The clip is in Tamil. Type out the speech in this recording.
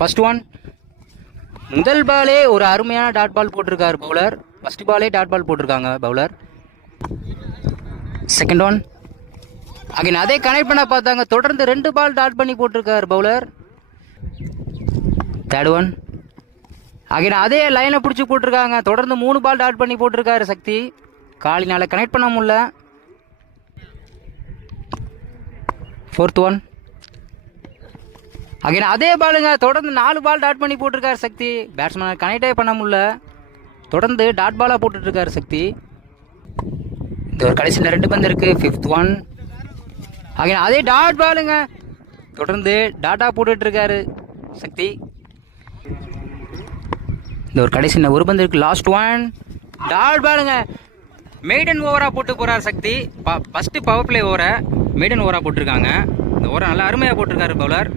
First one. முதல் பாலே ஒரு அருமையான டாட் பால் போட்டிருக்காரு பவுலர். ஃபர்ஸ்ட் பாலே டாட் பால் போட்டிருக்காங்க பவுலர். Second one. அகைன் அதே கனெக்ட் பண்ண பார்த்தாங்க, தொடர்ந்து 2 பால் டாட் பண்ணி போட்டிருக்காரு பவுலர். Third one. அகைன் அதே லைனை பிடிச்சி போட்டிருக்காங்க, தொடர்ந்து 3 பால் டாட் பண்ணி போட்டிருக்காரு சக்தி. காலினால கனெக்ட் பண்ண முடியல. Fourth one. அகைன் அதே பாலுங்க, தொடர்ந்து 4 பால் டாட் பண்ணி போட்டிருக்காரு சக்தி. பேட்ஸ்மேன் கனெக்டே பண்ண முடியல, தொடர்ந்து டாட் பாலாக போட்டுட்ருக்காரு சக்தி. இந்த ஒரு கடைசியில் 2 பந்து இருக்கு. Fifth one. அகைன் அதே டாட் பாலுங்க, தொடர்ந்து டாட்டா போட்டுட்ருக்காரு சக்தி. இந்த ஒரு கடைசியில் 1 பந்து இருக்கு. Last one. டாட் பாலுங்க, மெய்டன் ஓவராக போட்டு போகிறார் சக்தி. ஃபஸ்ட்டு பவர் பிளே ஓவரை மெய்டன் ஓவராக போட்டிருக்காங்க. இந்த ஓவரை நல்லா அருமையாக போட்டிருக்காரு பவுலர்.